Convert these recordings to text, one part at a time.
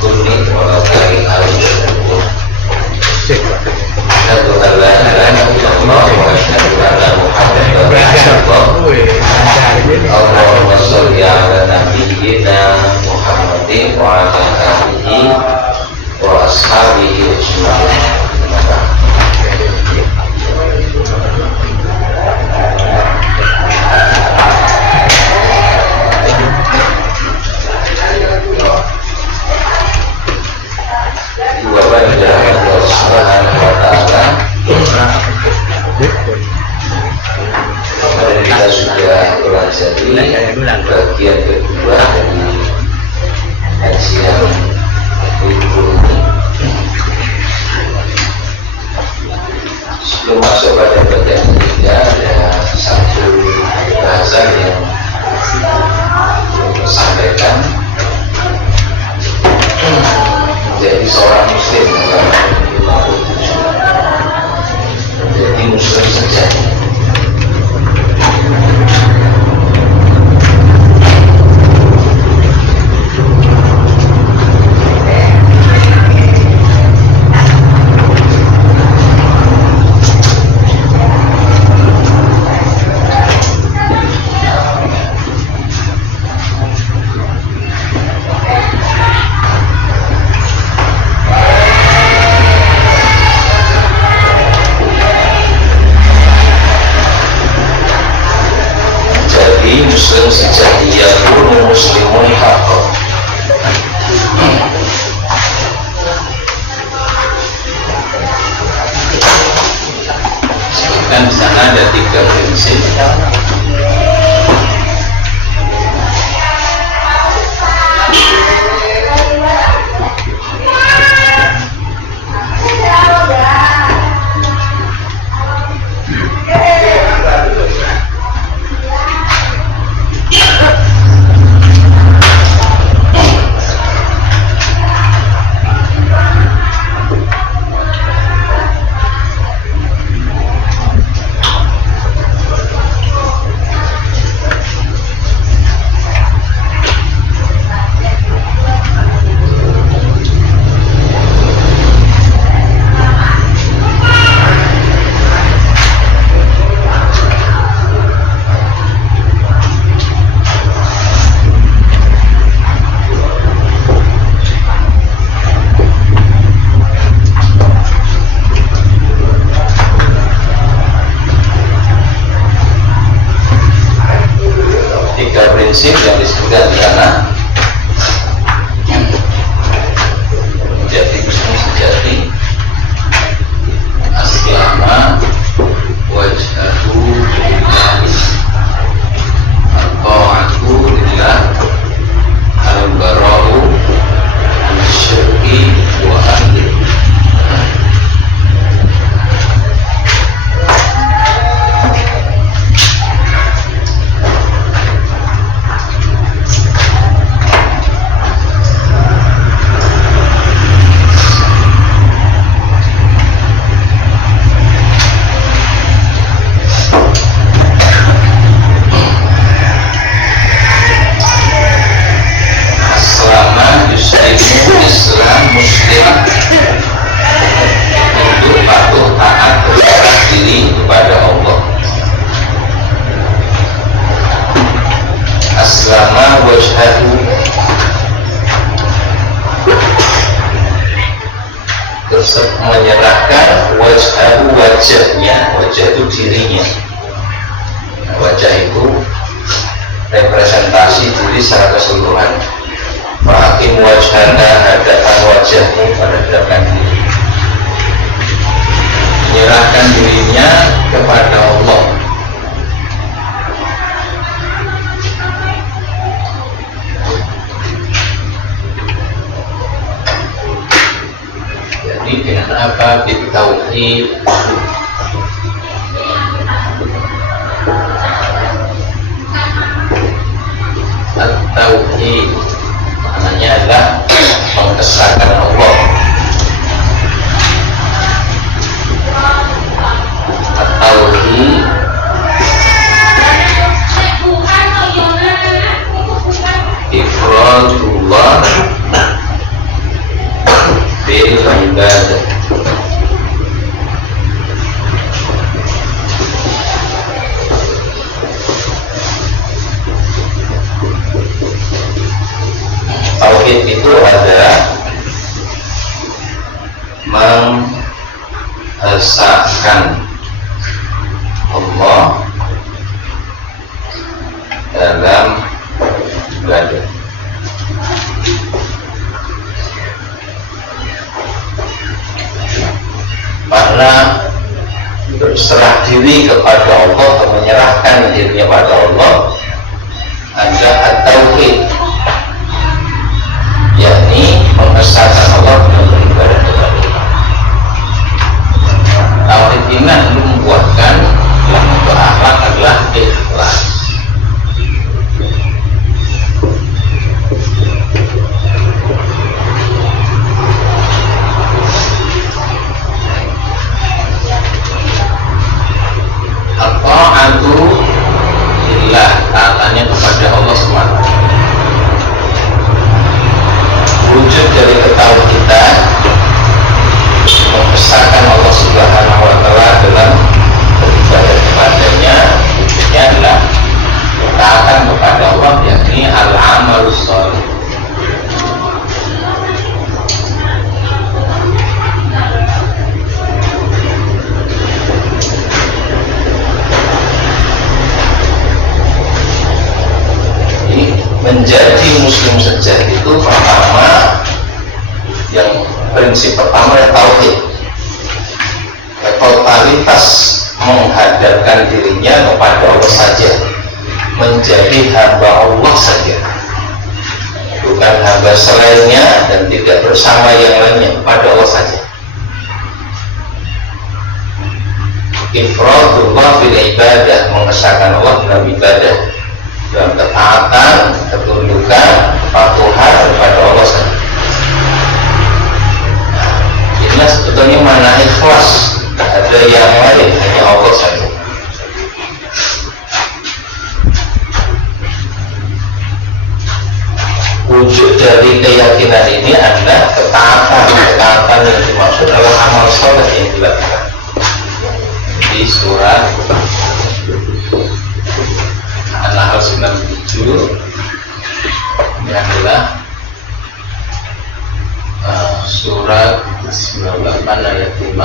kuning walau kering alim asyhadu an la ilaha illallah wa asyhadu anna muhammadan rasulullah Allahumma sholli ala nabiyyina Muhammadin wa ala alihi wa ashabihi ajma'in. Bapak dirahmati Allah Subhanahu wa taala. Kemarin kita sudah pelajari bagian kedua dari kajian buku ini. Sebelum masuk pada bagian ketiga, ada satu bahasan yang disampaikan. Menjadi seorang muslim menjadi muslim sejati. Muslim sejati yakunu muslimun haqqan. Sebutkan di sana ada 3 prinsip. Prinsip yang disebutkan di sana menjadi muslim sejati. Aslama wajhahu lillahi at-ta'atu lillah al-bara'u minasyirki wa ahli. Islam muslim untuk patuh taat berserah diri kepada Allah. Aslama wajhahu, menyerahkan wajhahu, wajahnya. Wajah itu dirinya. Wajah itu representasi diri secara keseluruhan. Fakim wajhana, hadapan wajahmu pada hadapan diri. Menyerahkan dirinya kepada Allah. Jadi dengan apa? Bitauhid. At-tauhid maknanya adalah mengesahkan Allah. At-tauhid ifradullah ibadah. Tauhid itu adalah mengesahkan Allah dalam ibadah. Makna berserah diri kepada Allah atau menyerahkan dirinya pada Allah adalah at-tauhid, yakni mengesahkan Allah dan beribadah kepada Allah. Tauhid ini untuk membuatkan yang untuk akhlak adalah ikhlas. At-ta'atu lillah, taatannya kepada Allah SWT. Wujud dari ketahuan kita membesarkan Allah Subhanahu wa Ta'ala dalam beribadah kepadanya. Wujudnya adalah ketaatan kepada Allah, yakni al-amalus shalih. Menjadi muslim sejati itu pertama, yang prinsip pertama adalah tauhid, totalitas menghadapkan dirinya kepada Allah saja, menjadi hamba Allah saja, bukan hamba selainnya dan tidak bersama yang lainnya, kepada Allah saja. Ifradullah bil ibadah, mengesahkan Allah dalam ibadah, dalam ketaatan, ketundukan, kepatuhan kepada Allah saja. Nah, inilah sebetulnya mana ikhlas. Tak ada yang lain, hanya Allah saja. Wujud dari keyakinan ini adalah ketaatan. Ketaatan yang dimaksud adalah amal saleh yang dilakukan. Di surat An-Nahl 97 ini adalah surat 98 ayat 5.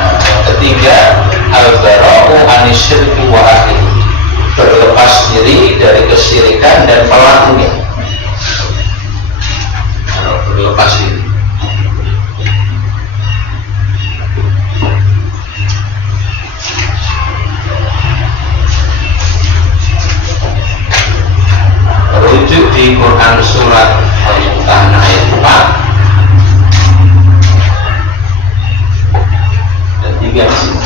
Yang ketiga, al-bara'u anisyirki wa ahlihi, berlepas diri dari kesyirikan dan pelakunya. Berlepas diri. Rujuk di Quran surat Al-Mumtahanah ayat 4 dan 3 di sini.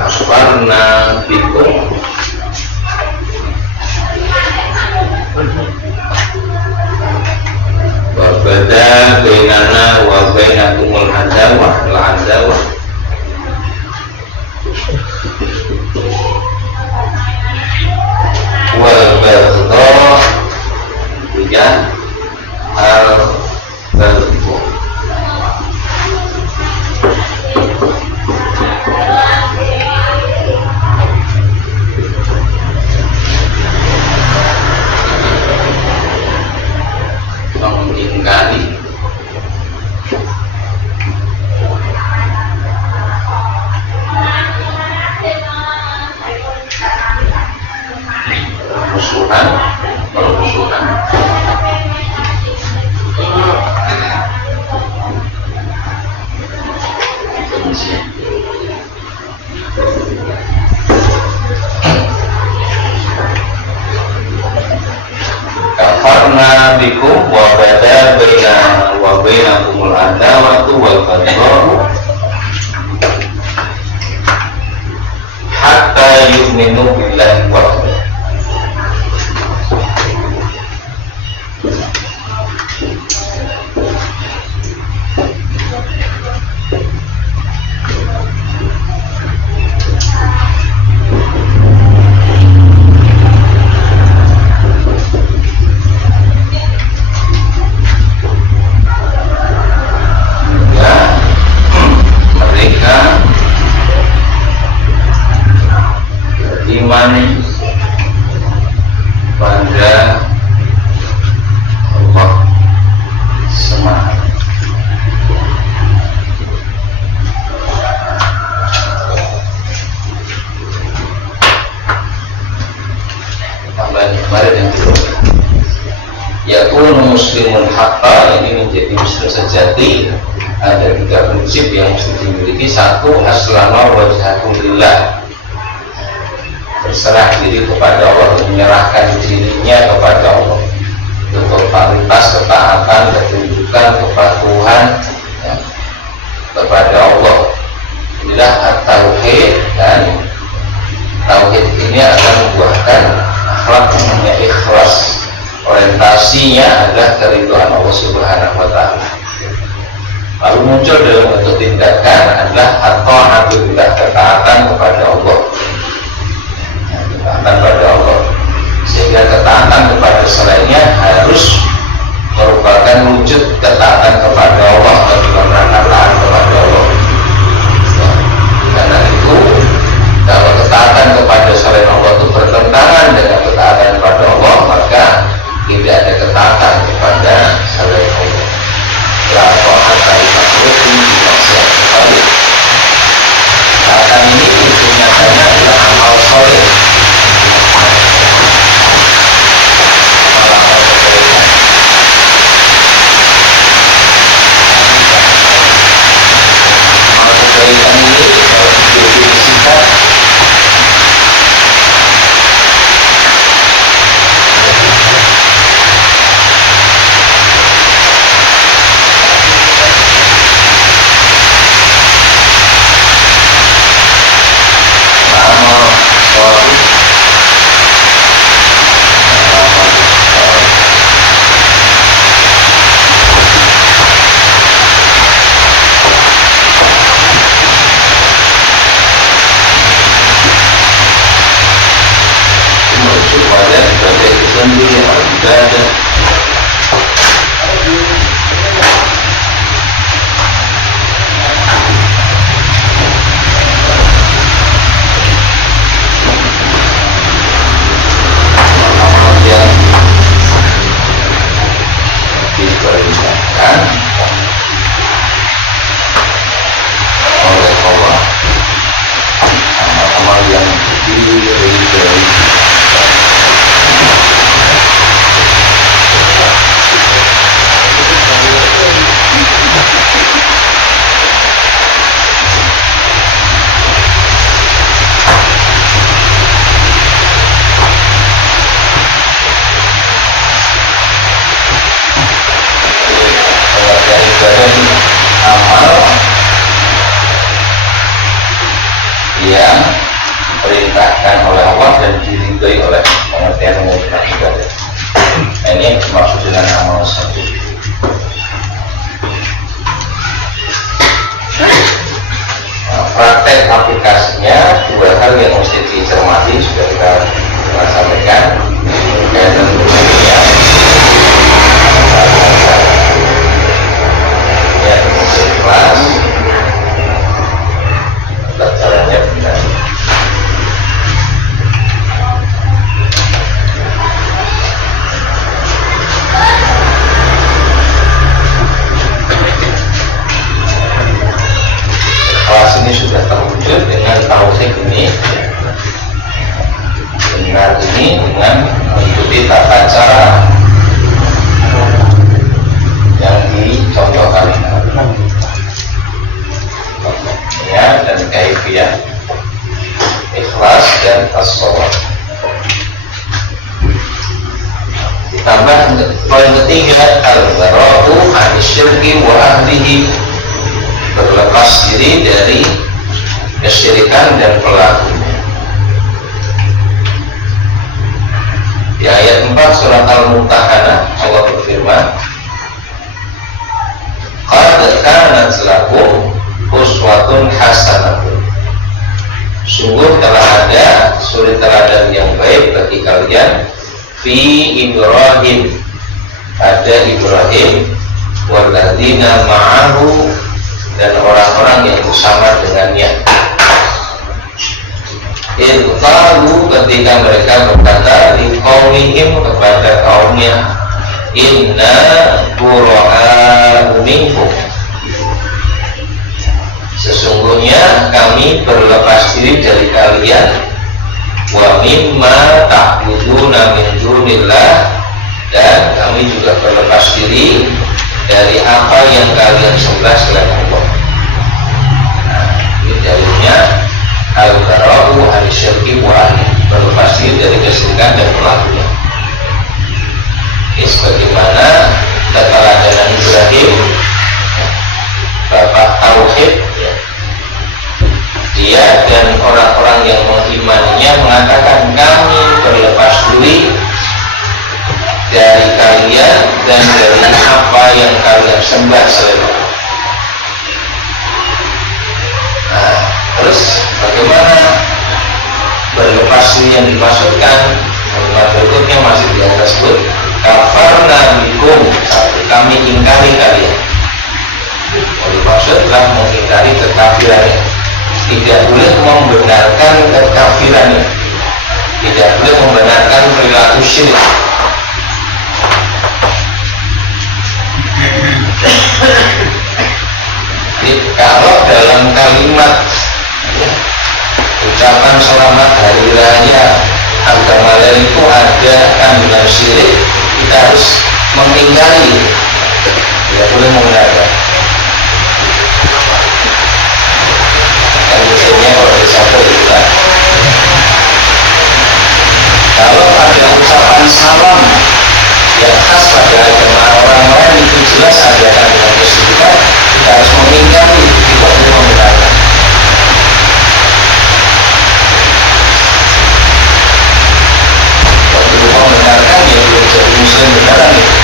Kafarna bikum wa bada bainana wa bainakumul adawah al-adawah wal baghdha ya al-baghdha. Mengingkari permusuhan benci. Kafarna bikum wa bada bainana wa bainakumul adawatu wal baghdha'u hatta yu'minu billahi wahdahu. kepada Allah semata. Tambahan kemarin yang kedua, yakun muslimun haqqa, ini menjadi muslim sejati. Ada 3 prinsip yang mesti dimiliki. 1, aslama wajhahu lillah, berserah diri kepada Allah, menyerahkan dirinya kepada Allah, totalitas ketaatan, ketundukan, kepatuhan ya, kepada Allah. Inilah at-tauhid, dan tauhid ini akan membuahkan akhlak namanya ikhlas. Orientasinya adalah keridhaan Allah Subhanahu wa Ta'ala. Lalu muncul dalam bentuk tindakan adalah at-ta'atu billah, ketaatan kepada Allah. Ketaatan pada Allah, sehingga ketaatan kepada selainnya harus merupakan wujud ketaatan kepada Allah dan ketaatan kepada Allah. Karena itu, kalau ketaatan kepada selain Allah itu bertentangan dengan ketaatan kepada Allah, maka tidak ada ketaatan kepada selain Allah. La ta'ata li makhluqin fi ma'siyatil khaliq. Ketaatan ini nyatanya adalah amal soleh. Kebaikan ini kalau didefinisikan amal soleh, ibadah. Amal yang diperintahkan oleh Allah, amal yang diridhai. Amal yang diperintahkan oleh Allah dan diridhai oleh pengertian mengucapkan ibadah. Ini maksud dengan amal satu. Praktek aplikasinya 2 hal yang mesti dicermati, sudah kita sampaikan. Dan tentunya ikhlas, caranya benar. Ikhlas ini sudah terwujud dengan tauhid ini, benar ini dengan mengikuti tata cara yang dicontohkan ya, dan kaifiyah ikhlas dan tasawwuf. Ditambah poin ketiga, al-bara'u anisyirki wa ahlihi, berlepas diri dari kesyirikan dan pelakunya. Di ayat 4 surat Al-Mumtahanah Allah berfirman, qad kanat lakum uswatun hasanatun, sungguh telah ada suri teladan yang baik bagi kalian fi Ibrahim, ada Ibrahim, walladzina ma'ahu, dan orang-orang yang bersama dengannya. Irqalu ketika mereka berkata liqaumihim kepada kaumnya, inna bura'a minkum, sesungguhnya kami berlepas diri dari kalian, wa mimma ta'buduna min dunillah, dan kami juga berlepas diri dari apa yang kalian sembah selain Allah. Nah, ini dalilnya al-bara'u al-syirki wa ahli, berlepas diri dari kesyirikan dan pelakunya. Ini sebagaimana keteladanan Ibrahim, bapak tauhid, ya. Dia dan orang-orang yang mengimaninya mengatakan, kami berlepas diri dari kalian dan dari apa yang kalian sembah selain Allah. Nah, terus bagaimana berlepas diri yang dimaksudkan? Kalimat berikutnya masih di atas sebut kafarna bikum, kami ingkari kalian. Maksudlah mengingkari kekafirannya, tidak boleh membenarkan kekafirannya, tidak boleh membenarkan perilaku syirik. Kalau dalam kalimat, ya, ucapan selamat hari raya agama lain itu ada kandungan syirik, kita harus mengingkari, tidak boleh membenarkan. Dan misalnya kalau disabut kita, kalau ada ucapan salam yang khas pada agama orang lain itu jelas ada kandungan kesyirikan, kita harus mengingkari, tidak boleh membenarkan. Kalau belum membenarkan, ya belum jadi muslim beneran itu.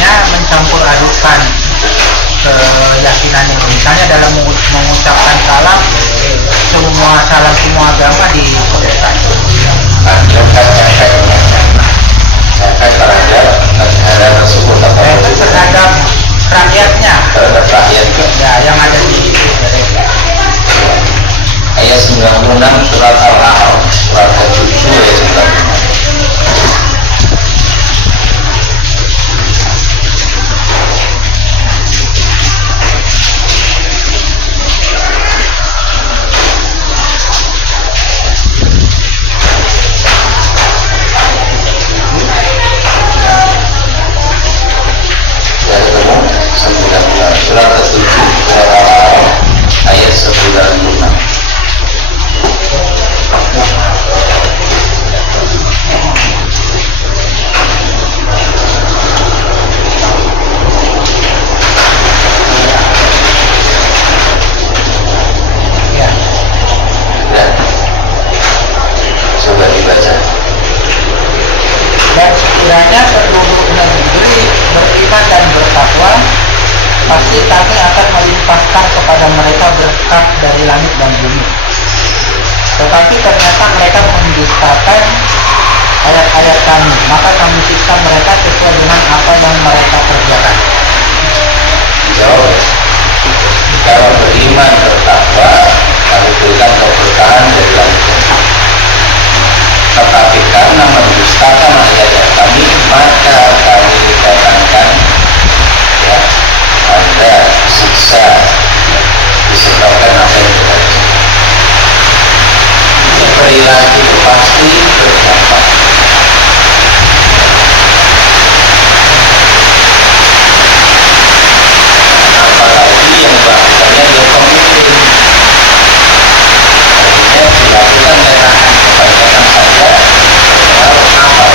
artinya mencampur adukan keyakinan ini. Misalnya dalam mengucapkan salam, semua agama dibolehkan. Efek terhadap negara tersebut atau efek terhadap rakyatnya, ya, yang ada di Indonesia. Ayat 96 surat Al-A'raf, surat Al-Juz ayat 96. Surat ke-7 surat Al-A'raf ayat 96. Coba dibaca. Dan sekiranya penduduk negeri beriman dan bertakwa, pasti kami akan melimpahkan kepada mereka berkah dari langit dan bumi. Tetapi ternyata mereka mendustakan ayat-ayat kami, maka kami siksa mereka sesuai dengan apa yang mereka kerjakan. Jauh. Kalau beriman bertakwa, kami berikan keberkahan dari langit. Tetapi karena mendustakan ayat-ayat kami, maka kami datangkan ada siksa disebabkan apa yang kita kerjakan. Perilaku itu pasti berdampak. Apalagi yang bahasanya dia pemimpin, artinya dilakukan menahan kebaikan saja, harus apa?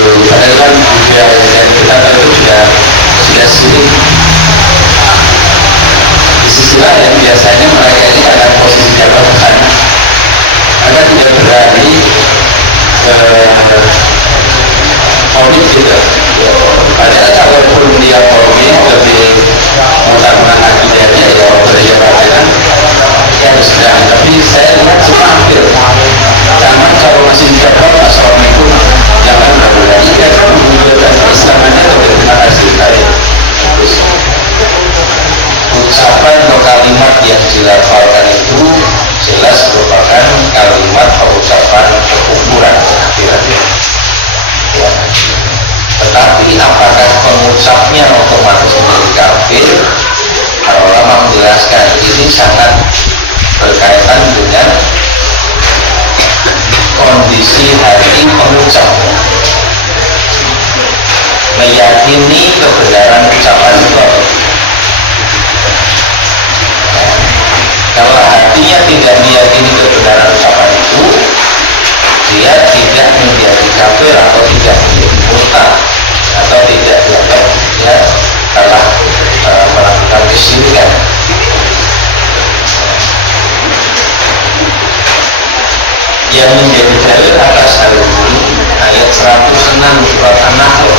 padahal kan budaya dan kita itu sudah sulit. Di sisi lain biasanya mereka ini akan posisi jabatan, mereka tidak berani komit juga. Padahal kalaupun dia komit lebih mengutamakan akidahnya ya berjabatan ya sudah. Tapi saya lihat semakin zaman kalau masih dijabat assalamualaikum jangan berani ya kan menunjukkan Islamnya atau terima kasih kali. Ucapan atau kalimat yang dilafalkan itu jelas merupakan kalimat atau ucapan kekufuran akhirnya. Ya. Tetapi apakah pengucapnya otomatis menjadi kafir? Para ulama menjelaskan ini sangat berkaitan dengan kondisi hati pengucapnya, meyakini kebenaran ucapan itu. Kalau hatinya tidak meyakini kebenaran ucapan itu, dia tidak menjadi kafir atau tidak menjadi murtad atau tidak dianggap dia telah melakukan kesyirikan. Yang menjadi dalil atas hal ini ayat 106 surat An-Nahl,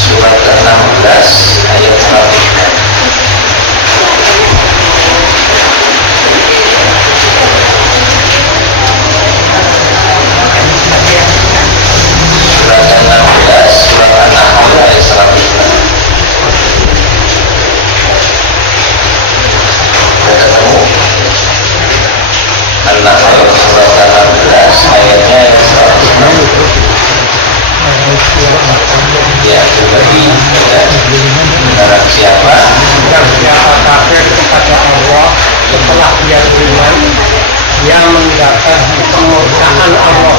surat ke-16 ayat 106. Surat ke-16 surat An-Nahl ayat 106. Sudah ketemu? An-Nahl surat ke-16 ayatnya ayat 106. Ya, berbagi barang siapa kafir kepada Allah setelah dia beriman, dia mendapat kemurkaan Allah,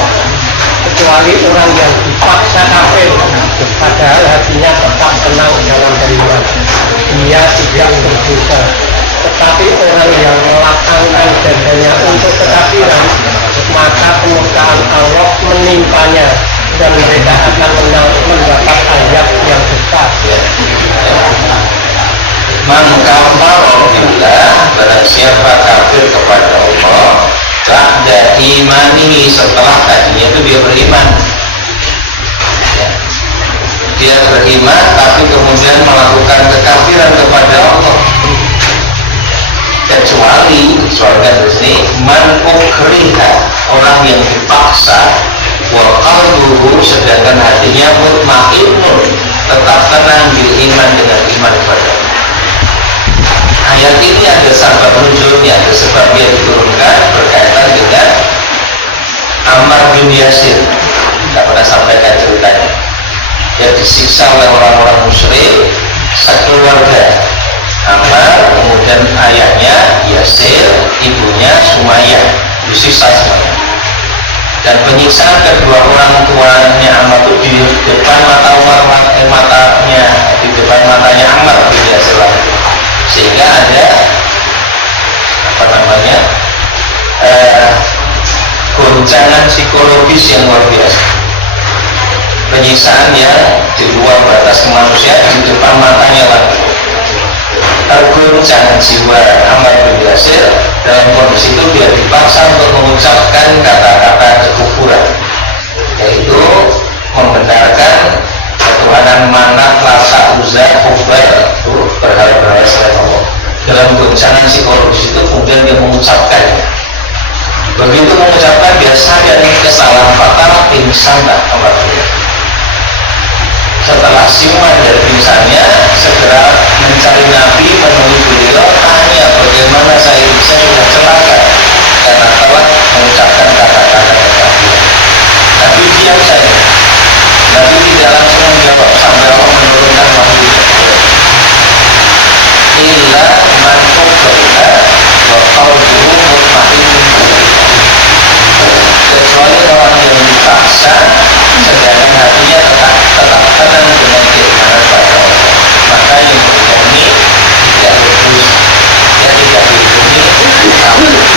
kecuali orang yang dipaksa kafir padahal hatinya tetap tenang dalam beriman, dia tidak berdosa. Tetapi orang yang melapangkan dadanya untuk kekafiran, maka kemurkaan Allah menimpanya dan mereka akan mendapat azab yang besar. Man kafara billah, barang siapa kafir kepada Allah, ba'da imanihi, setelah tadinya itu dia beriman. Ya. Dia beriman tapi kemudian melakukan kekafiran kepada Allah. Kecuali di sini man ukriha, orang yang dipaksa, wa qalbuhu, sedangkan hatinya mutmainnun, tetap tenang beriman dengan iman kepada Allah. Ayat ini ada sebab nuzulnya, ada sebabnya diturunkan berkaitan dengan Ammar bin Yasir. Tidak pernah sampaikan ceritanya. Dia disiksa oleh orang-orang musyrik sekeluarga. Ammar, kemudian ayahnya Yasir, ibunya Sumayyah, disiksa semuanya. Dan penyiksaan kedua orang tuanya Ammar itu di depan di depan matanya Ammar bin Yasir, sehingga ada goncangan psikologis yang luar biasa. Penyiksaan yang di luar batas kemanusiaan di depan matanya lagi. Tergoncang jiwa Ammar bin Yasir. Dalam kondisi itu dia dipaksa untuk mengucapkan kata-kata kekufuran, yaitu membenarkan ketuhanan Manat, Lata, Uzza, Hubbal, itu berhala-berhala selain Allah. Dalam goncangan psikologis itu kemudian dia mengucapkannya. Begitu mengucapkan dia sadar kesalahan fatal, pingsan Ammar bin Yasir. Setelah siuman dari pingsannya, segera mencari Nabi, menemui beliau, tanya bagaimana saya sudah celaka karena telah mengucapkan kata-kata kekafiran. Nabi diam saja. Nabi tidak langsung menjawab sampai Allah menurunkan wahyu. Illa man ukriha wa qalbuhu mutmainnun, kecuali orang yang dipaksa sedangkan hatinya tetap tenang dengan keimanan pada Allah, maka yang ini tidak berdosa, dia tidak dihukumi kafir.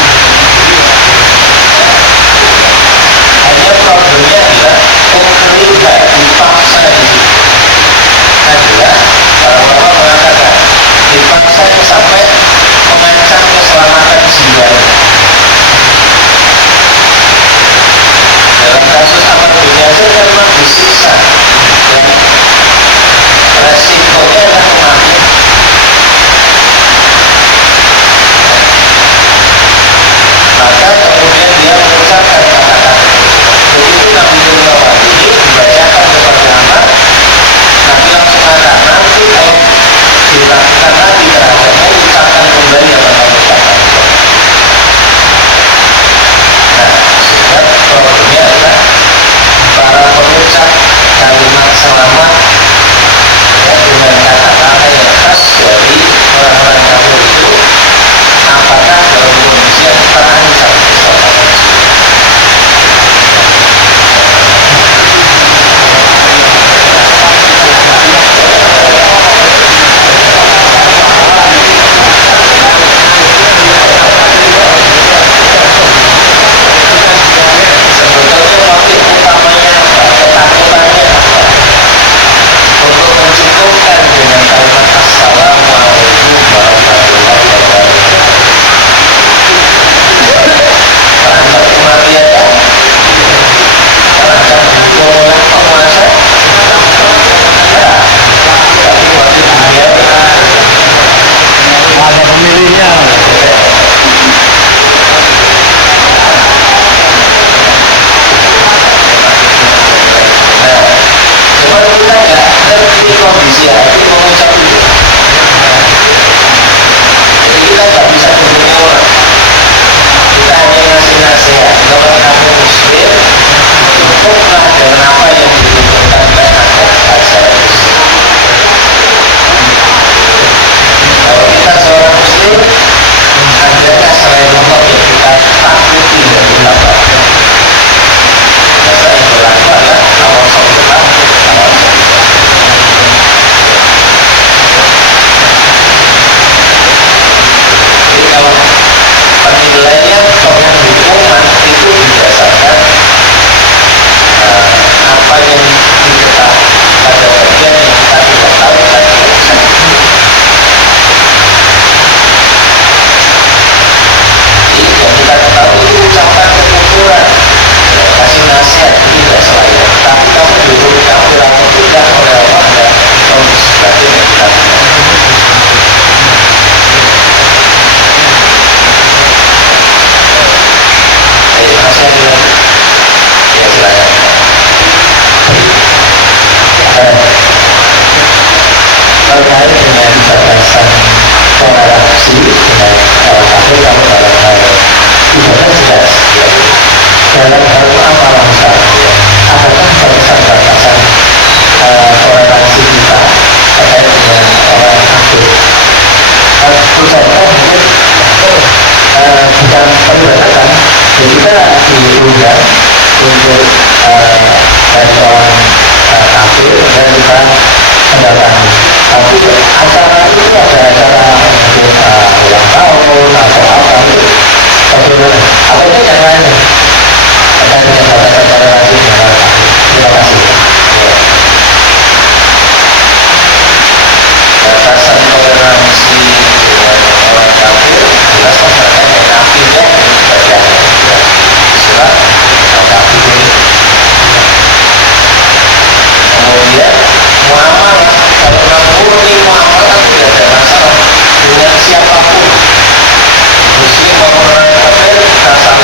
untuk restoran kafir dan kita mendatangi. Tapi acara itu ada acara mungkin ulang tahun atau apa itu bagaimana? Apa itu yang lainnya? Kita punya acara lagi yang lain. Terima kasih. Batasan toleransi dengan orang kafir jelas masyarakat yang kafir ya bacanya Islam yang kafir ini. Kemudian muamalah, kalau murni muamalah tidak ada masalah dengan siapapun, muslim maupun orang kafir, kita sama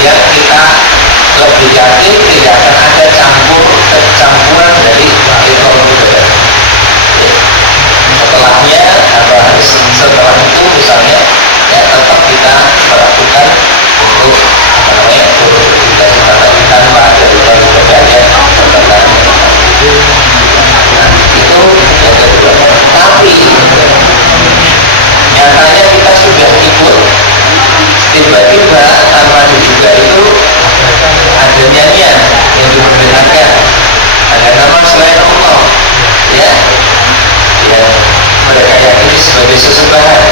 yang kita lebih yakin tidak akan ada campuran dari teknologi berbeda. Setelahnya setelah itu misalnya ya tetap kita melakukan untuk kita tanpa ada teknologi berbeda ya tetap. Nah, itu yang kedua. Tapi nyatanya kita sudah ikut, tiba-tiba tanpa diduga itu ada nyanyian yang diperdengarkan, ada nama selain Allah, ya, yang mereka yakini sebagai sesembahan.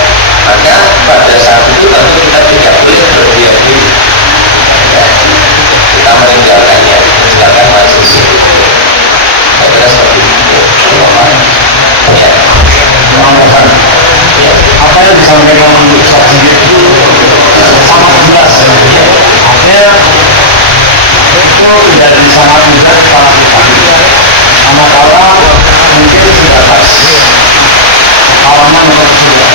Maka pada saat itu tentu kita tidak boleh berdiam diri, ya. Kita meninggalkannya, meninggalkan majelis itu. Saya seperti itu. Ya. Apa yang disampaikan Ustaz Sigit itu sangat jelas. Artinya itu menjadi sangat mudah kepala kita. Manakala mungkin sudah pas kawannya menurut sudah.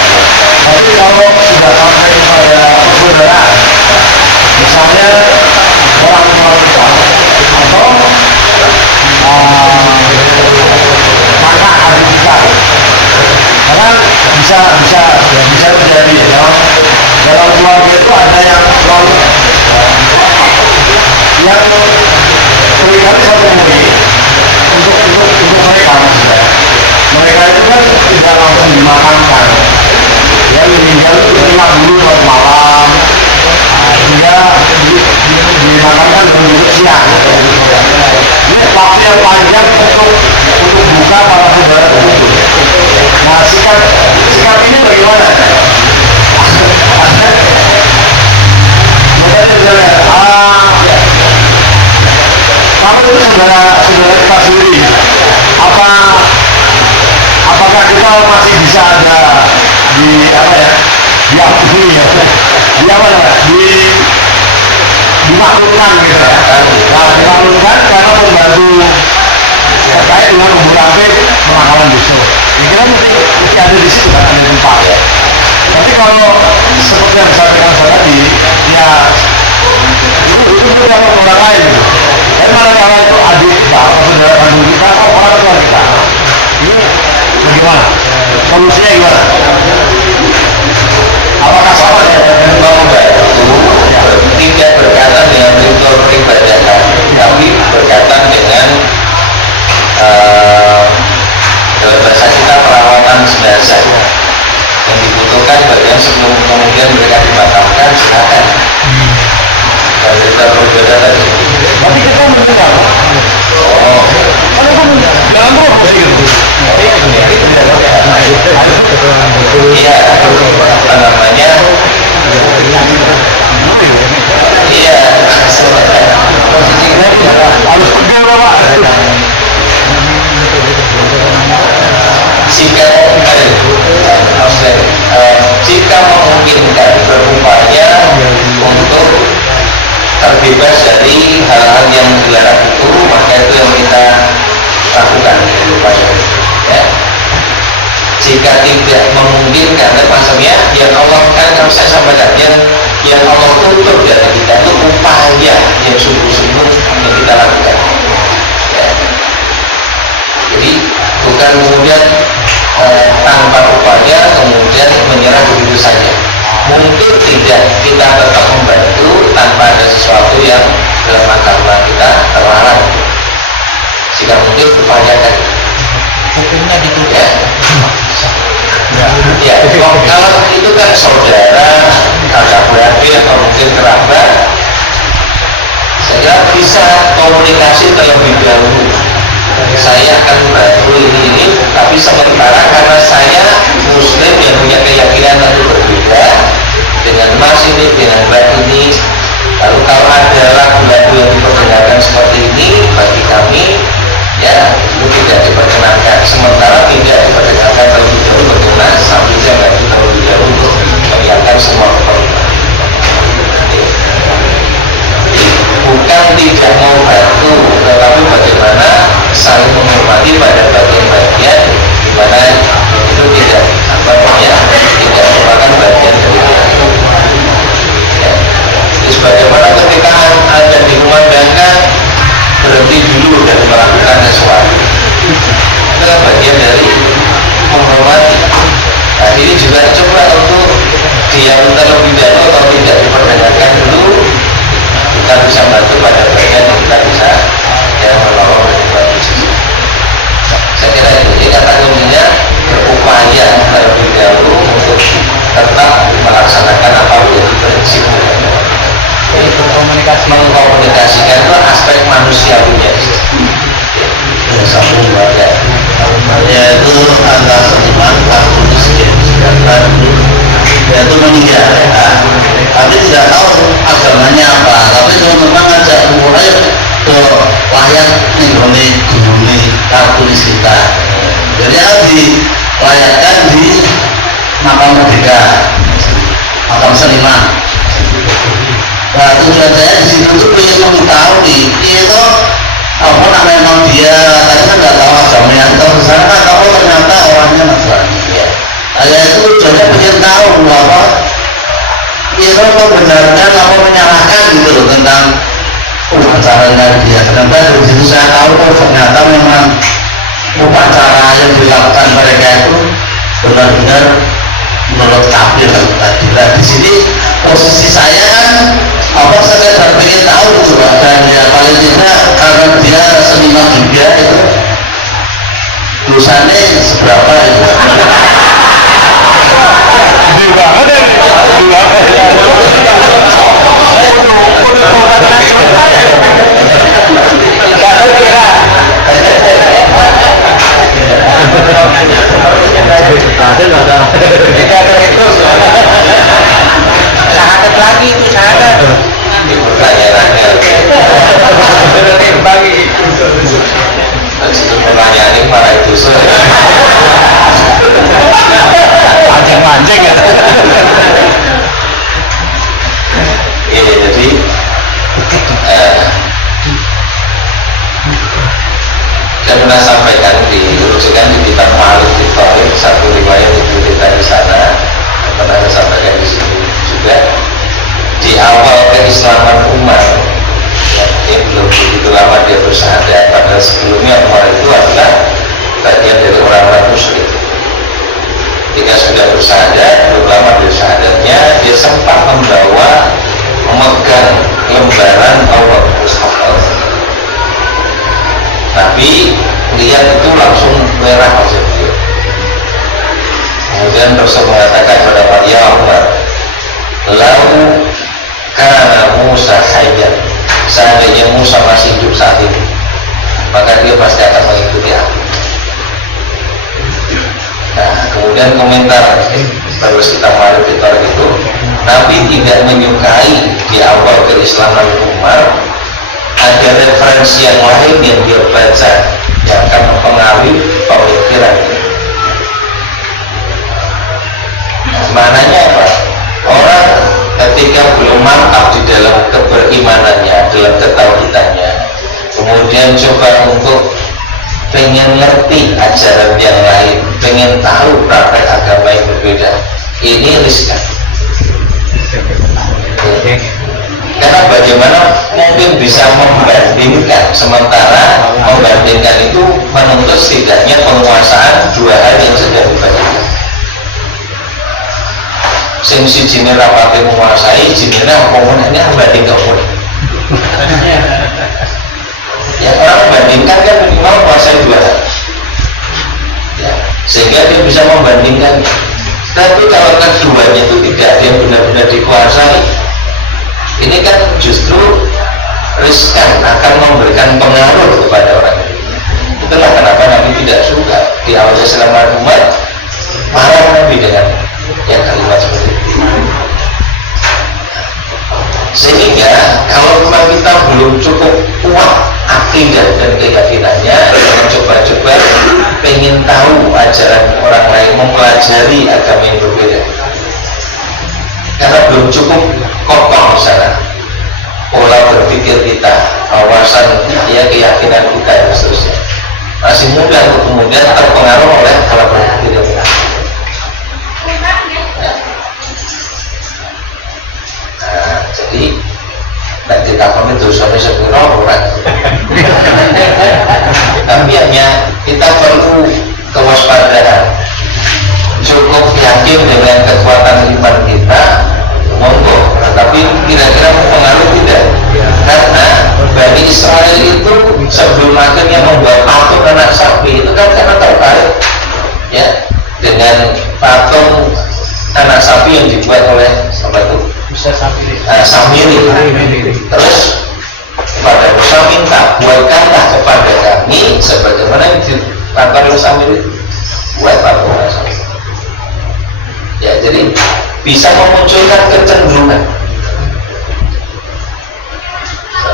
Tapi kalau sudah sampai kepada persaudaraan, misalnya orang tua kita atau kakak adik kita, karena bisa terjadi dalam keluarga itu ada yang terlihat satu murid untuk mereka maksudnya. Mereka itu kan tidak langsung dimakamkan, ya meninggal itu terima dulu suatu malam, hingga dimakamkan dulu siang. Ini waktu yang panjang untuk buka para saudara tersebut. Nah, sikap ini bagaimana? Kalau itu saudara kita sendiri, apakah kita masih bisa ada dimaklumkan gitu ya? Nah, dimaklumkan karena membantu terkait dengan mengurangi pemakaman besok. Ya kita mesti ada di situ kan, ada tempat ya. Tapi kalau seperti yang disampaikan saya tadi, ya itu punya orang lain. Tapi manakala itu adik kita, atau saudara kandung kita, atau orang tua kita, ini bagaimana? Solusinya gimana? Apakah sama ya? Tidak berkaitan dengan ritual peribadatan, tapi berkaitan dengan dalam bahasa kita perawatan jenazah yang dibutuhkan bagian sebelum kemudian mereka dimakamkan, silakan. Kalau kita berbeda tadi. Tapi kita mendengar. Oh. Kalau kamu dalam promosi gitu. Iya, apa namanya? Iya, harus pergi Bapak. Jika memungkinkan berupaya untuk terbebas dari hal-hal yang dilarang itu, maka itu yang kita lakukan upaya, ya. Jika tidak memungkinkan, maksudnya yang Allah kan saya sampaikan, yang Allah tutup dari kita itu upaya yang sungguh-sungguh yang kita lakukan, ya. Jadi bukan kemudian tanpa upaya kemudian menyerah begitu saja. Mungkin tidak, kita tetap membantu tanpa ada sesuatu yang dalam agama kita terlarang. Jika mungkin upayakan. Hukumnya ditutup. Ya, kalau itu kan saudara, kakak beradik atau mungkin kerabat, saya bisa komunikasi terlebih dahulu. Saya akan bantu ini, tapi sementara karena saya Muslim yang punya keyakinan tentu berbeda dengan Mas ini, dengan Mbak ini. Lalu kalau ada lagu-lagu yang diperdengarkan seperti ini bagi kami, ya itu tidak diperkenankan. Sementara tidak diperkenankan terlebih dahulu, bagaimana sambil jangan terlebih dahulu untuk menyiapkan semua keperluan. Bukan tidak mau bantu, tetapi bagaimana saling menghormati pada bagian-bagian di mana itu tidak tidak merupakan bagian dari itu. Ya. Jadi bagaimana ketika aspek manusiawinya. Sambung ya, yaitu antara seniman atau miskin, sedangkan yaitu meninggal. Tapi tidak tahu agamanya apa. Tapi teman-teman ngajak mulai ke layak nih guruni kartunis kita. Jadi harus dilayakkan di makam merdeka, makam seniman. Nah tujuan saya di situ tuh ingin mengetahui itu apa namanya memang dia tadi kan nggak tahu agamanya, tahu sana kan tahu ternyata orangnya Nasrani. Ya itu tujuannya ingin tahu apa itu membenarkan apa menyalahkan gitu loh tentang upacaranya dia. Ternyata dari situ saya tahu ternyata memang upacara yang dilakukan mereka itu benar-benar menurut kafir tadi. Nah di sini posisi saya kan apa sekedar ingin tahu coba, dan ya paling tidak karena dia seniman juga itu dosanya seberapa itu. Syahadat lagi itu syahadat. Pertanyaan ini para itu Mancing-mancing ya. iya, jadi saya pernah sampaikan di rujukan di kitab Ma'arif Fitorik, satu riwayat itu kita di sana pernah saya sampaikan di sini juga. Di awal keislaman Umar, ini belum begitu lama dia bersyahadat, padahal sebelumnya Umar itu adalah bagian dari orang-orang musyrik. Ketika sudah bersyahadat, belum lama bersyahadatnya, dia sempat memegang lembaran Taurat Mushaf. Tapi lihat itu langsung merah wajah beliau. Kemudian Rasul mengatakan kepada Maria Umar, "Lau kana Musa hayyan, seandainya Musa masih hidup saat ini, maka dia pasti akan mengikuti aku." Nah, kemudian komentar terus kita mari kita itu, Nabi tidak menyukai di awal keislaman Umar ada referensi yang lain yang dia baca yang akan mempengaruhi pemikiran. Nah, maknanya apa? Orang ketika belum mantap di dalam keberimanannya, dalam ketauhidannya, kemudian coba untuk pengen ngerti ajaran yang lain, pengen tahu praktek agama yang berbeda, ini riskan. Karena bagaimana mungkin bisa membandingkan, sementara membandingkan itu menuntut setidaknya penguasaan dua hal yang sedang dibandingkan. Sing si jini rapati menguasai, jinina komunennya membanding komunen. Ya, orang membandingkan kan minimal menguasai dua hal, ya, sehingga dia bisa membandingkan. Tapi kalau keduanya itu tidak ada yang benar-benar dikuasai, ini kan justru riskan, akan memberikan pengaruh kepada orang itu. Itulah kenapa Nabi tidak suka di awal keislaman umat marah Nabi dengan yang kalimat seperti itu. Sehingga kalau memang kita belum cukup kuat akidah dan keyakinannya, mencoba-coba pengen tahu ajaran orang lain, mempelajari agama yang berbeda, karena belum cukup kokoh misalnya pola berpikir kita, wawasan ya, keyakinan kita dan seterusnya, masih mudah untuk kemudian terpengaruh oleh pola berpikir kita. Nah, jadi nanti takon itu suami sepuluh orang. Tapi hanya kita perlu kewaspadaan, cukup yakin dengan kekuatan iman kita, monggo. Tapi kira-kira mempengaruhi tidak? Karena Bani Israel itu sebelum akhirnya membuat patung anak sapi itu kan karena tertarik ya dengan patung anak sapi yang dibuat oleh apa itu? Samiri. Terus pada Musa minta ini sebagaimana yang dilakukan oleh Samiri buat apa ya, jadi bisa memunculkan kecenderungan.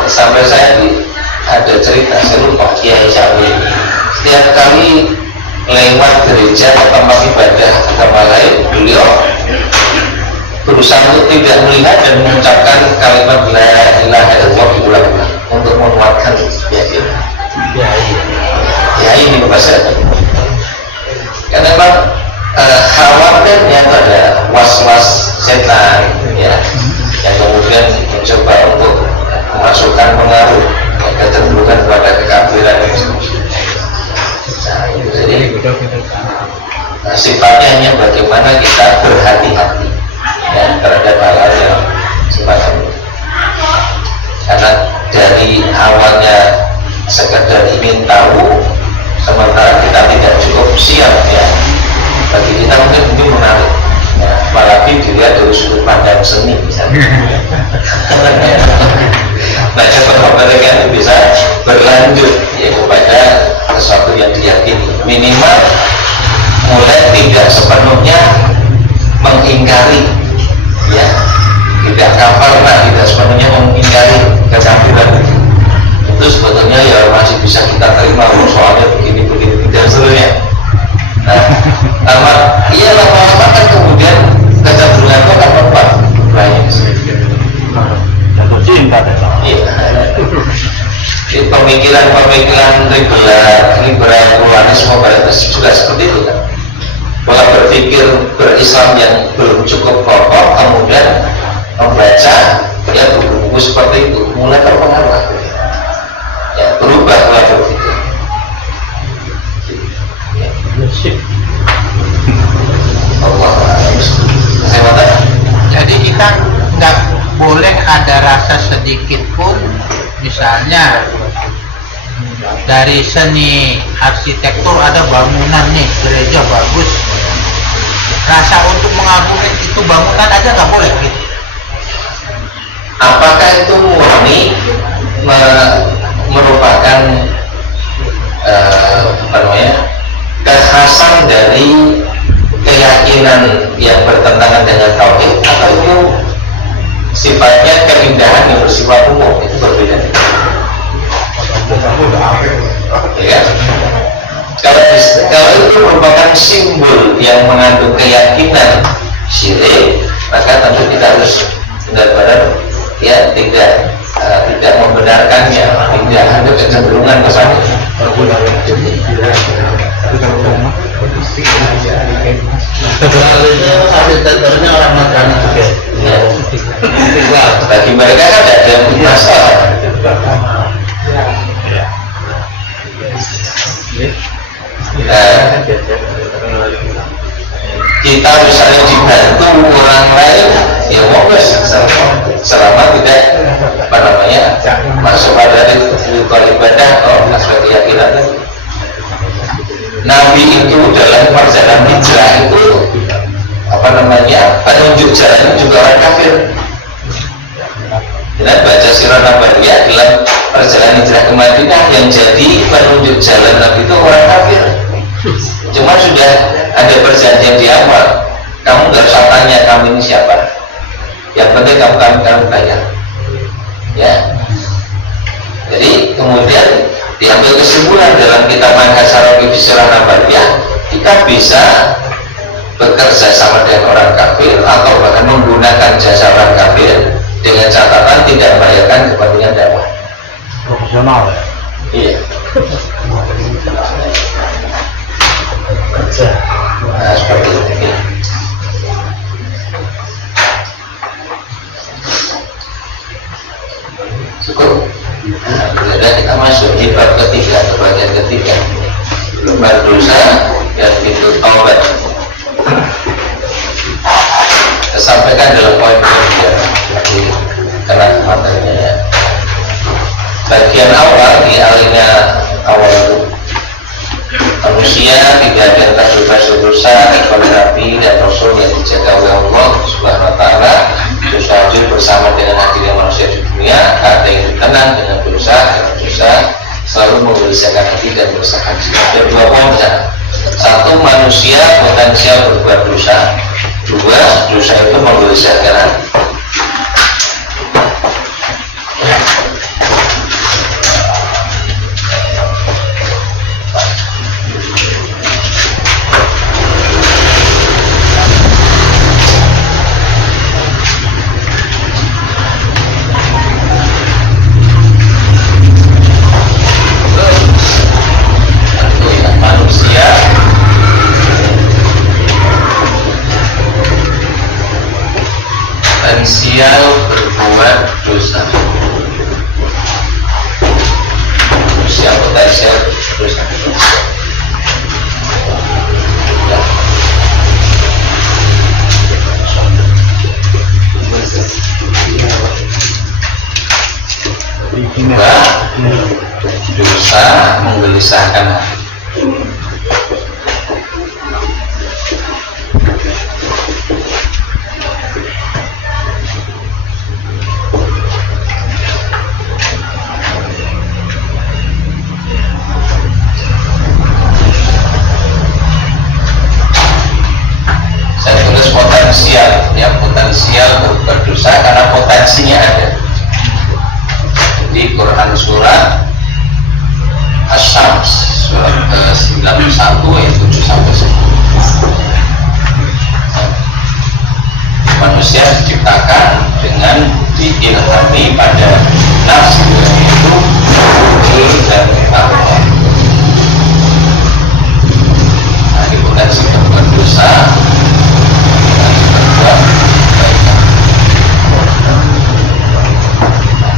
Sampai saya ada cerita, saya lupa, Kiai Syawil setiap kali lewat gereja atau tempat ibadah agama lain, beliau berusaha untuk tidak melihat dan mengucapkan kalimat la ilaha illallah diulang-ulang untuk menguatkan keyakinan. Ya ini bahasa. Karena memang khawatirnya pada was-was setan ya, yang kemudian mencoba untuk memasukkan pengaruh kecenderungan pada kekafiran dan sebagainya. Jadi sifatnya hanya bagaimana kita berhati-hati ya, terhadap hal-hal yang semacam itu. Karena dari awalnya sekedar ingin tahu, sementara kita tidak cukup siap ya, bagi kita mungkin menarik ya, apalagi dilihat dari sudut pandang seni misalnya. Baca pengobatan itu bisa berlanjut ya kepada sesuatu yang diyakini, minimal mulai tidak sepenuhnya mengingkari ya, tidak kafarna, tidak sepenuhnya mengingkari kekafiran itu sebetulnya ya masih bisa kita terima, soalnya begini dan seterusnya. Nah, iya lama-lama kan kemudian kecenderungan itu akan berubah banyak. Pemikiran liberal pluralisme juga seperti itu kan. Pola berpikir berislam yang belum cukup kokoh, kemudian membaca ya buku-buku seperti itu mulai terpengaruh ya, berubah pola berpikir. Jadi kita nggak boleh ada rasa sedikit pun, misalnya dari seni arsitektur ada bangunan nih, gereja bagus, rasa untuk mengagumi itu bangunan aja nggak boleh gitu. Apakah itu murni merupakan kekhasan dari keyakinan yang bertentangan dengan tauhid, atau itu sifatnya keindahan yang bersifat umum? Itu berbeda ya. Kalau itu merupakan simbol yang mengandung keyakinan syirik, maka tentu kita harus benar-benar ya tidak membenarkannya, tidak ada kecenderungan ke sana. Arsitekturnya orang Nasrani juga. Ya. Bagi mereka kan ada masalah. Kita misalnya dibantu orang lain, ya monggo selama tidak masuk pada ritual ibadah atau aspek keyakinan. Nabi itu dalam perjalanan hijrah itu penunjuk jalan juga orang kafir. Kita baca sirah Nabawiyah dalam perjalanan hijrah ke Madinah, yang jadi penunjuk jalan Nabi itu orang kafir. Cuma sudah ada perjanjian di awal, kamu nggak usah tanya kamu ini siapa, yang penting kamu bayar ya. Jadi kemudian diambil kesimpulan dalam kitab Manhaj-Sarawi fi Sirah Nabawiyah, kita bisa bekerja sama dengan orang kafir atau bahkan menggunakan jasa orang kafir dengan catatan tidak membahayakan kepentingan dakwah. Profesional ya? Iya. Nah, seperti itu ya. Cukup. Nah, kita masuk di bab ketiga, bagian ketiga, lembar dosa dan pintu taubat. Saya sampaikan dalam poin ketiga karena materinya ya. Bagian awal di alinea awal itu manusia tidak ada yang terbebas dosa kecuali Nabi dan Rasul yang dijaga oleh Allah Subhanahu wa Ta'ala. Dosa wajib bersama dengan hadirnya manusia di dunia, ada yang tenang dengan dosa lalu menggelisahkan hati dan meresahkan jiwa. Ada dua poin di sana. Satu, manusia potensial berbuat dosa. Dua, dosa itu menggelisahkan hati. Potensial berbuat dosa. Manusia potensial berbuat dosa. Dua, dosa menggelisahkan hati. Potensial berbuat dosa karena potensinya ada di Quran surat Asy-Syams surat ke-91 ayat 7 sampai 10. Manusia diciptakan dengan diilhami pada nafsu yaitu ilmu dan takwa. Nah, di potensi berbuat dosa,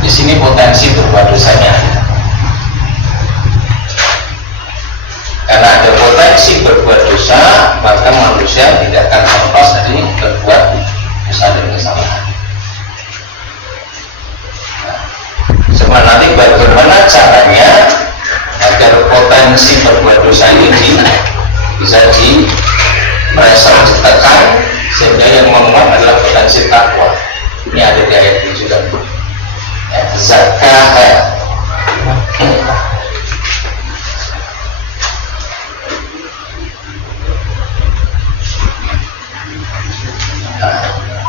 di sini potensi berbuat dosanya. Karena ada potensi berbuat dosa, maka manusia tidak akan lepas dari berbuat dosa dan kesalahan. Nah, nanti bagaimana caranya agar potensi berbuat dosa ini bisa dipressure, ditekan, sehingga yang menguat adalah potensi takwa. Ini ada di ayat ini juga. Zakah.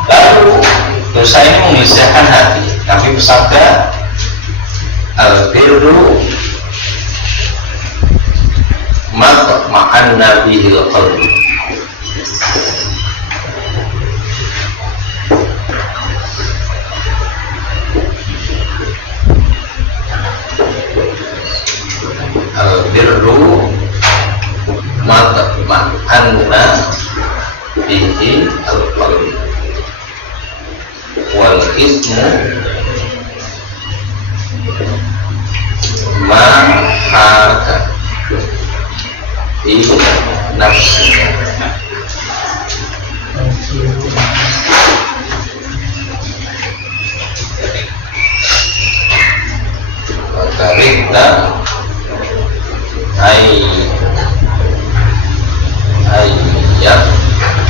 Lalu dosa ini menggelisahkan hati. Nabi bersabda, al-birru matma'anna bihil qalbi. Al-birru matma'anna bihi al-qalbi wal ismu ma'haka ibu nafsi. Karena ayat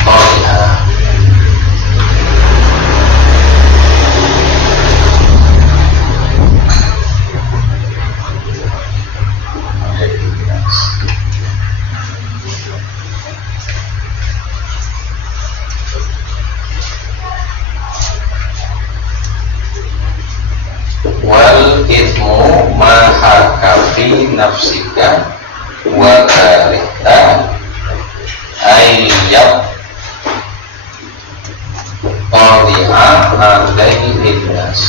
qolha wal ismu mahakafi nafsika wa karita ayyab qaliha alaihi nas.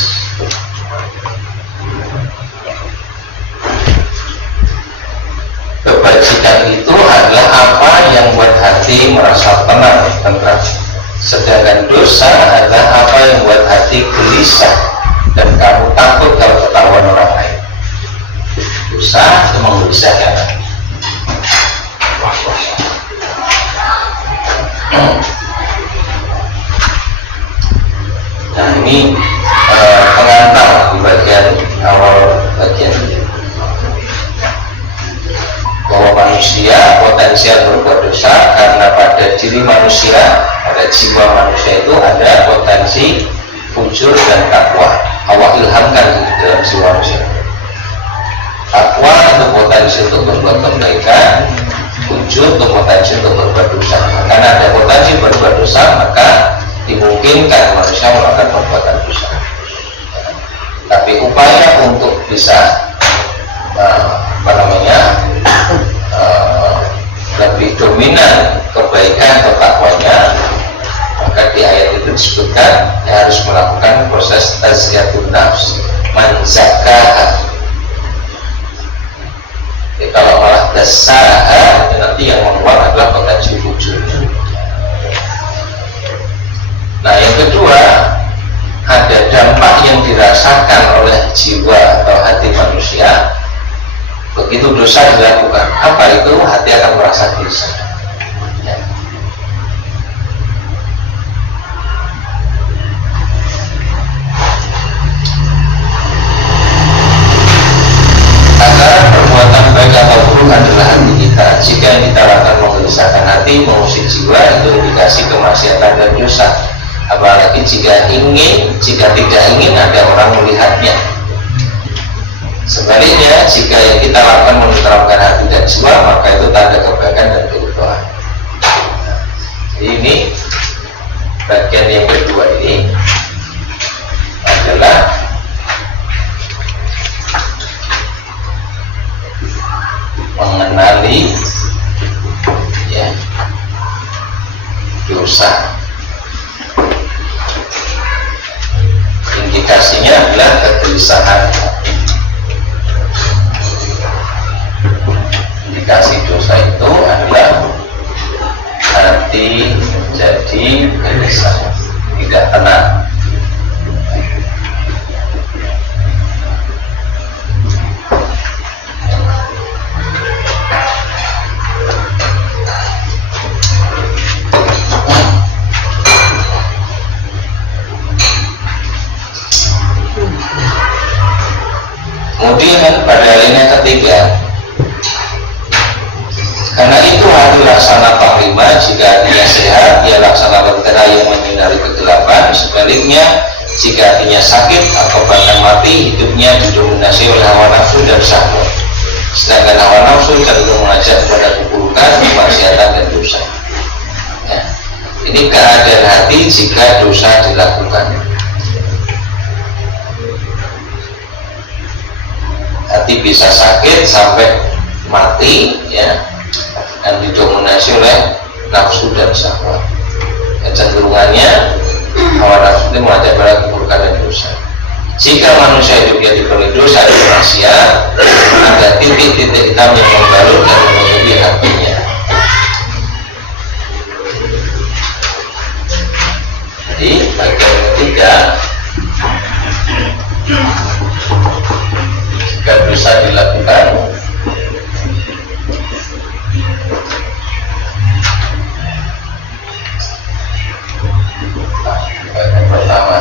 Kebajikan itu adalah apa yang buat hati merasa tenang, tentram. Sedangkan dosa adalah apa yang buat hati gelisah dan kamu takut kalau ketahuan orang lain. Dosa itu menggelisahkan. Nah, ini pengantar di bagian awal bagian ini, bahwa manusia potensial berbuat dosa karena pada diri manusia, pada jiwa manusia itu ada potensi fujur dan takwa. Allah ilhamkan di dalam jiwa manusia. Takwa potensi untuk berbuat kebaikan, 7 untuk potensi untuk berbuat dosa. Karena ada potensi berbuat dosa, maka dimungkinkan manusia melakukan perbuatan dosa. Tapi upaya untuk bisa lebih dominan kebaikan atau takwanya, maka di ayat itu disebutkan harus melakukan proses tazkiyatun nafs, manzakaha. Kalau malah dasaha, nanti yang membuat adalah potensi wujud. Nah, yang kedua, ada dampak yang dirasakan oleh jiwa atau hati manusia begitu dosa dilakukan. Apa itu? Hati akan merasa dosa. Ya. Antara perbuatan baik atau buruk adalah hati kita. Jika yang kita lakukan menggelisahkan hati, mengusik jiwa, itu indikasi kemaksiatan dan dosa. Apalagi jika tidak ingin ada orang melihatnya. Sebaliknya, jika yang kita lakukan menenteramkan hati dan jiwa, maka itu tanda kebaikan dan keutuhan. Ini bagian yang kedua ini adalah mengenali ya, dosa. Indikasinya adalah kegelisahan. Indikasi dosa itu adalah hati menjadi gelisah, tidak tenang. Kemudian pada alinea ketiga, karena itu hati laksana panglima, jika hatinya sehat, ia laksana lentera yang menyinari kegelapan. Sebaliknya, jika hatinya sakit atau bahkan mati, hidupnya didominasi oleh hawa nafsu dan syahwat. Sedangkan hawa nafsu cenderung mengajak kepada keburukan, kemaksiatan dan dosa. Ya. Ini keadaan hati jika dosa dilakukan. Hati bisa sakit sampai mati, ya, dan didominasi oleh nafsu dan syahwat. Kecenderungannya hawa nafsu itu mengajak pada keburukan dan dosa. Jika manusia hidupnya dipenuhi dosa dan maksiat, ada titik-titik hitam yang membalut dan menutupi hatinya. Jadi bagian ketiga, jika dosa dilakukan, bagian pertama,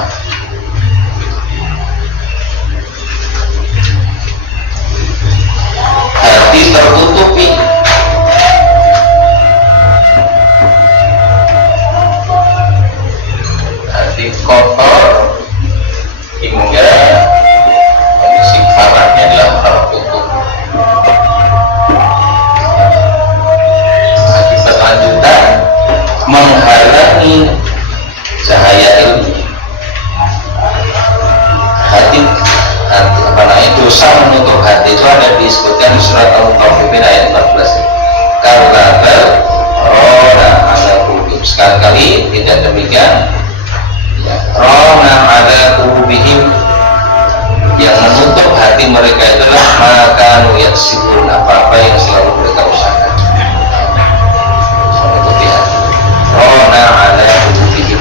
hati tertutupi. Hati kotor hingga kondisi parahnya adalah tertutup. Akibat lanjutan, menghalangi cahaya ilmu. Hati dosa menutup hati itu ada disebutkan di surat Al-Mutaffifin ayat 14. Karena ada kubim, sekali-kali tidak demikian. Rona ada kubihim, yang menutup hati mereka itulah maka yaksibun, apa-apa yang selalu mereka usahakan. Menutupi hati. Rona ada kubihim.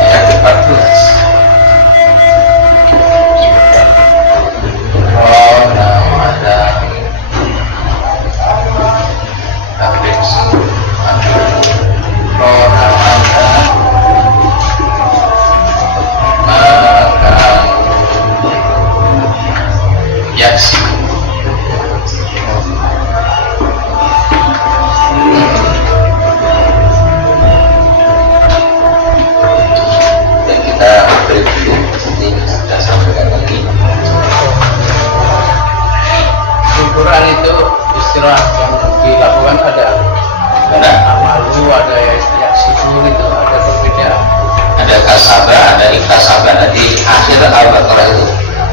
Ayat 14. Rona ada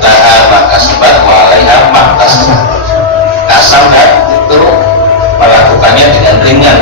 laha makasabat wa 'alaiha maktasabat. Kasam itu melakukannya dengan ringan